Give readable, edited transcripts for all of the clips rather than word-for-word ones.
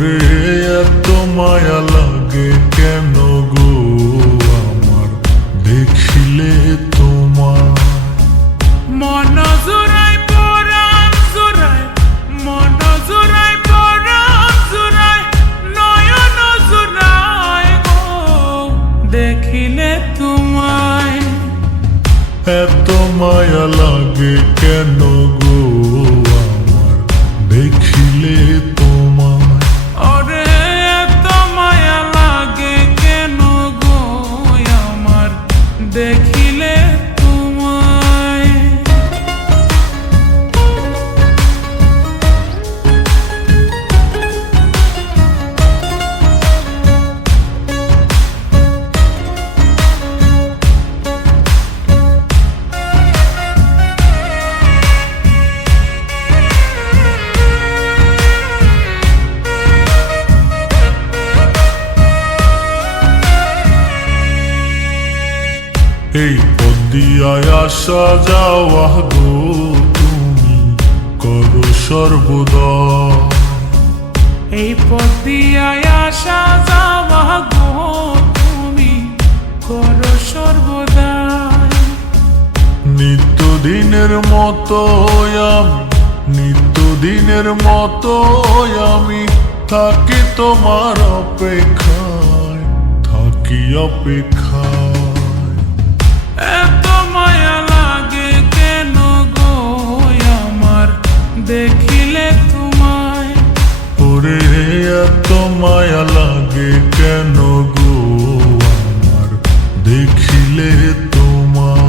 ওরে এত মায়া লাগে কেন গো আমার দেখিলে তোমার। মন জোড়ায় পরাণ জোড়ায়, মন জোড়ায় পরাণ জোড়ায়, নয়ন জোড়ায় গো দেখিলে তোমায়। এত মায়া লাগে কেন গো আমার দেখিলে তোমার। ওরে এত মায়া লাগে কেন গো আমার দেখিলে তোমায়। এই পথ দিয়ায় আসা যাওয়া গো তুমি করো সর্বদা। এই পথ দিয়ায় আসা যাওয়া গো তুমি করো সর্বদা। নিত্যদিনের মতো আমি, নিত্যদিনের মতো আমি থাকি তোমার অপেক্ষায়, থাকি অপেক্ষায়। এত মায়া লাগে কেন গো আমার দেখিলে তোমায়। ওরে এত মায়া লাগে কেন গো আমার দেখিলে তোমার।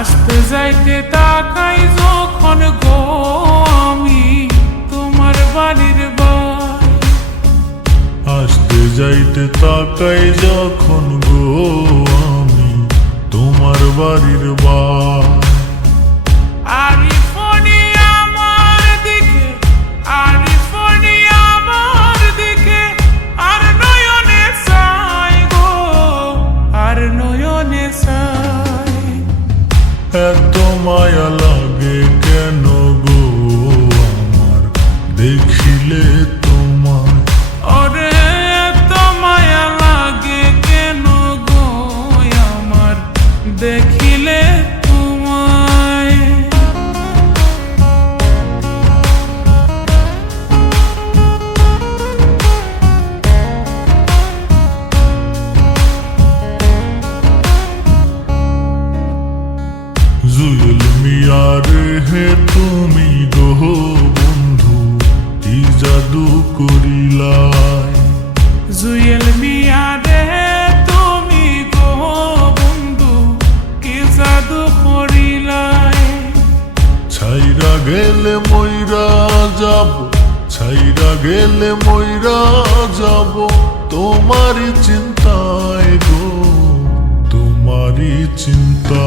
আসতে যাইতে তাকাই যখন গো আমি তোমার বাড়ির বাই। আসতে যাইতে তাকাই যখন গো আমি তোমার বাড়ির বাই। আরিফনি আমার দিকে, আরিফনি আমার দিকে, আর নয়নে চাই গো, আর নয়নে চাই। এত মায়া লাগে কেন গো আমার দেখিলে তোমার। ওরে এত মায়া লাগে কেন গো আমার দেখিলে তোমায়। জুয়েল মিয়া রে তুমি গো বন্ধু কি জাদু করিলাই। জুয়েল মিয়া রে তুমি গো বন্ধু কি জাদু করিলাই। ছাইরা গেলে মইরা যাব, ছাইরা গেলে মইরা যাব তোমারই চিন্তায় গো, তোমারই চিন্তা।